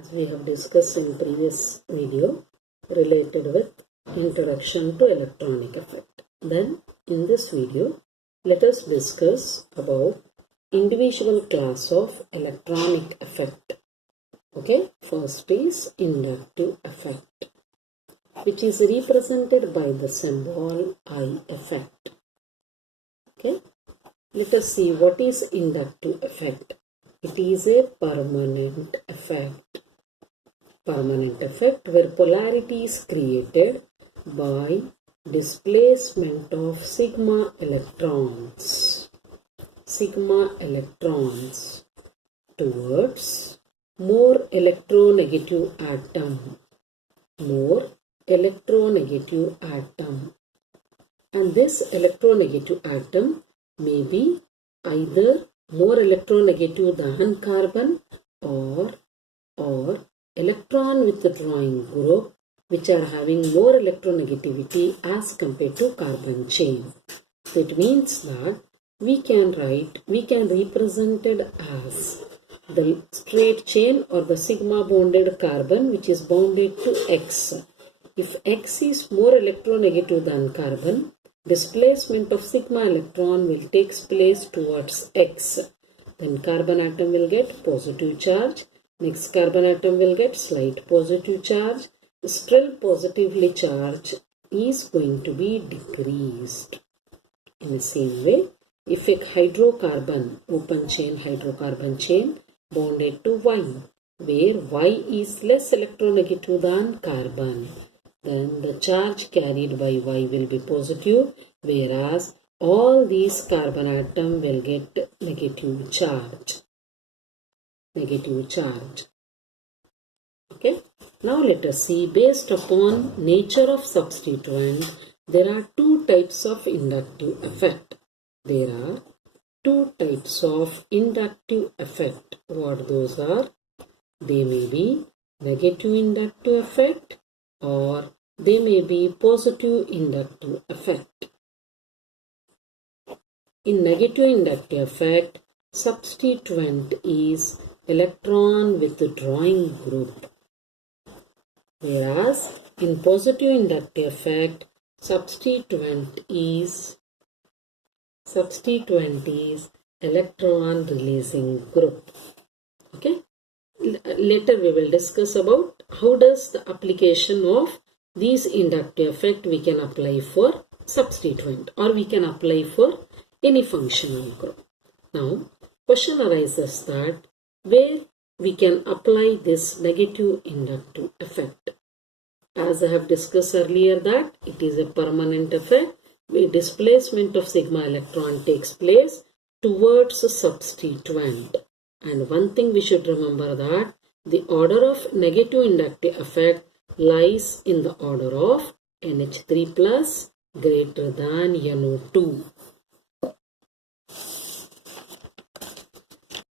As we have discussed in previous video related with introduction to electronic effect. Then in this video, let us discuss about individual class of electronic effect. Okay, first is inductive effect, which is represented by the symbol I effect. Okay, let us see what is inductive effect. It is a permanent effect. Permanent effect where polarity is created by displacement of sigma electrons towards more electronegative atom, and this electronegative atom may be either more electronegative than carbon or electron withdrawing group which are having more electronegativity as compared to carbon chain. So it means that we can represent it as the straight chain or the sigma bonded carbon which is bonded to X. If X is more electronegative than carbon, displacement of sigma electron will take place towards X. Then carbon atom will get positive charge. Next carbon atom will get slight positive charge. Still positively charged is going to be decreased. In the same way, if a hydrocarbon, open chain hydrocarbon chain bonded to Y, where Y is less electronegative than carbon, then the charge carried by Y will be positive, whereas all these carbon atom will get negative charge. Okay. Now let us see, based upon nature of substituent, there are two types of inductive effect. There are two types of inductive effect. What those are? They may be negative inductive effect or they may be positive inductive effect. In negative inductive effect, substituent is electron withdrawing group, whereas in positive inductive effect, substituent is electron releasing group. Okay. Later we will discuss about how does the application of these inductive effect we can apply for substituent or we can apply for any functional group. Now, question arises that where we can apply this negative inductive effect. As I have discussed earlier that it is a permanent effect where displacement of sigma electron takes place towards a substituent. And one thing we should remember that the order of negative inductive effect lies in the order of NH3 plus greater than NO2.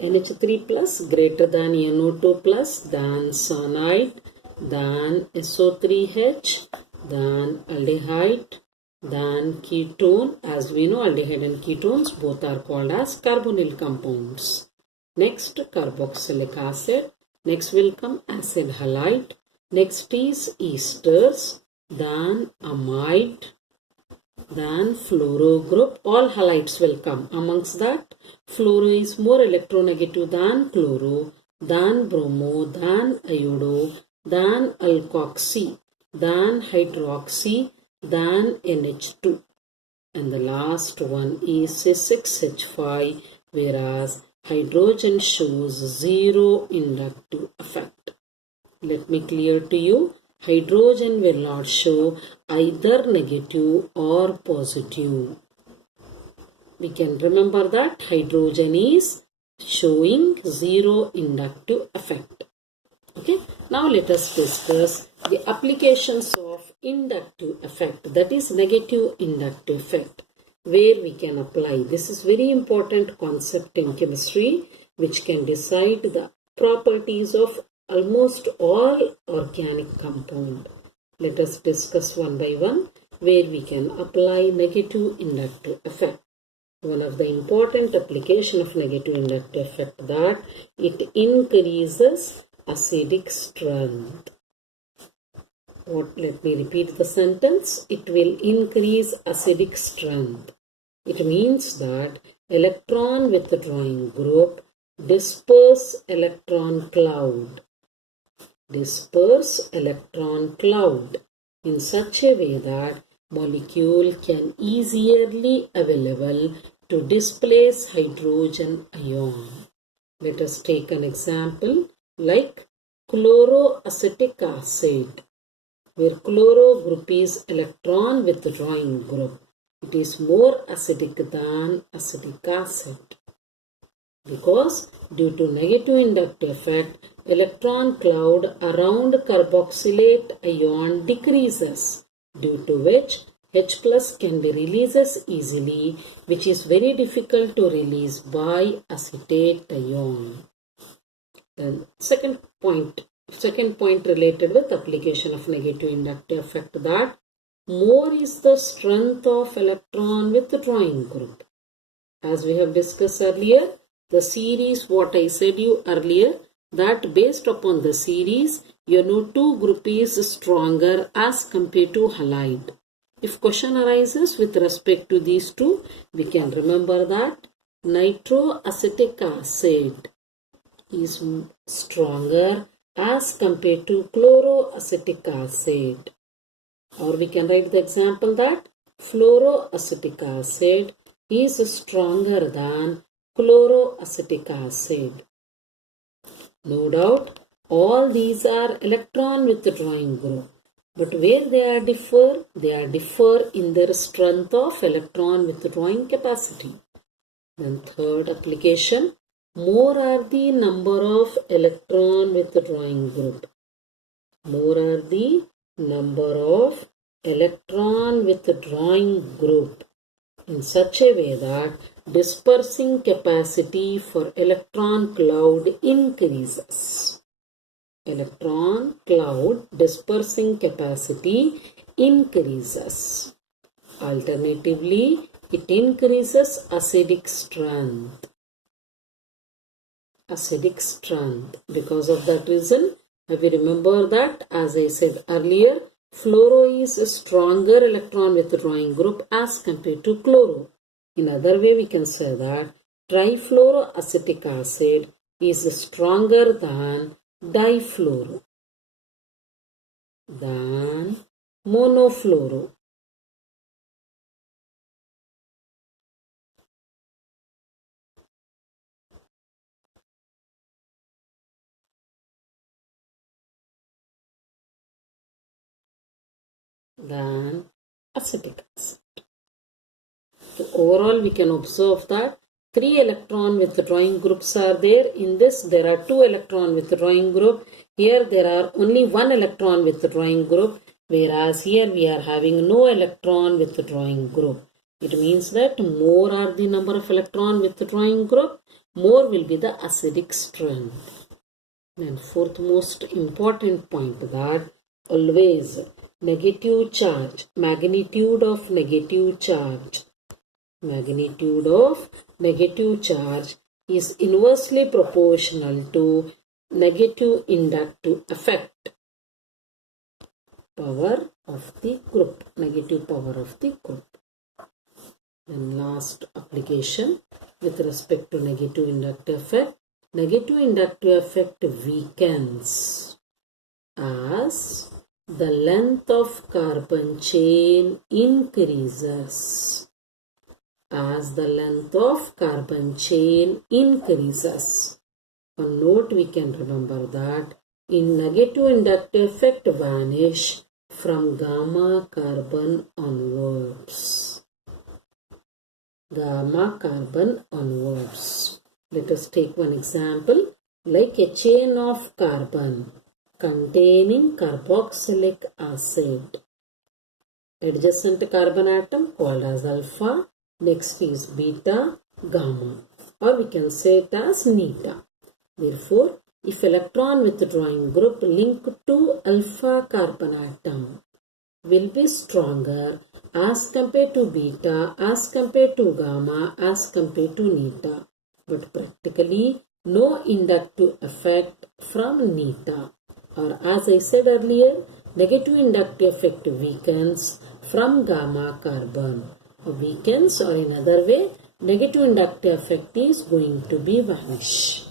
NH3 plus greater than NO2 plus than cyanide, than SO3H, than aldehyde, than ketone. As we know, aldehyde and ketones both are called as carbonyl compounds. Next, carboxylic acid. Next will come acid halide. Next is esters, then amide, then fluoro group. All halides will come. Amongst that, fluoro is more electronegative than chloro, than bromo, than iodo, than alkoxy, than hydroxy, than NH2. And the last one is 6H5, whereas hydrogen shows zero inductive effect. Let me clear to you, hydrogen will not show either negative or positive. We can remember that hydrogen is showing zero inductive effect. Okay. Now let us discuss the applications of inductive effect, that is negative inductive effect, where we can apply. This is very important concept in chemistry which can decide the properties of almost all organic compound. Let us discuss one by one where we can apply negative inductive effect. One of the important application of negative inductive effect that it increases acidic strength. Let me repeat the sentence. It will increase acidic strength. It means that electron withdrawing group disperse electron cloud. Disperse electron cloud in such a way that molecule can easily available to displace hydrogen ion. Let us take an example like chloroacetic acid, where chloro group is electron withdrawing group. It is more acidic than acetic acid because due to negative inductive effect, electron cloud around carboxylate ion decreases, due to which H plus can be released easily, which is very difficult to release by acetate ion. Then second point related with application of negative inductive effect, that more is the strength of electron withdrawing group. As we have discussed earlier, the series what I said you earlier, that based upon the series, you know 2 group is stronger as compared to halide. If question arises with respect to these two, we can remember that nitroacetic acid is stronger as compared to chloroacetic acid. Or we can write the example that fluoroacetic acid is stronger than chloroacetic acid. No doubt, all these are electron withdrawing group. But where they are differ in their strength of electron withdrawing capacity. Then third application, more are the number of electron withdrawing group. More are the number of electron withdrawing group in such a way that dispersing capacity for electron cloud increases. Electron cloud dispersing capacity increases. Alternatively, it increases acidic strength. Acidic strength. Because of that reason, we remember that, as I said earlier, fluoro is a stronger electron withdrawing group as compared to chloro. In other way, we can say that trifluoroacetic acid is stronger than difluoro, than monofluoro. Than acetic acid. So overall, we can observe that 3 electron withdrawing groups are there. In this, there are 2 electron withdrawing group. Here, there are only 1 electron withdrawing group, whereas here we are having no electron withdrawing group. It means that more are the number of electron withdrawing group, more will be the acidic strength. And fourth most important point, that always negative charge, magnitude of negative charge is inversely proportional to negative inductive effect, power of the group, negative power of the group. Then last application with respect to negative inductive effect. Negative inductive effect weakens as the length of carbon chain increases. As the length of carbon chain increases. On note, we can remember that in negative inductive effect vanish from gamma carbon onwards. Gamma carbon onwards. Let us take one example, like a chain of carbon containing carboxylic acid. Adjacent carbon atom called as alpha, next is beta, gamma, or we can say it as neta. Therefore, if electron withdrawing group linked to alpha carbon atom will be stronger as compared to beta, as compared to gamma, as compared to neta. But practically, no inductive effect from neta. Or as I said earlier, negative inductive effect weakens from gamma carbon. Weakens, or in other way, negative inductive effect is going to be vanish.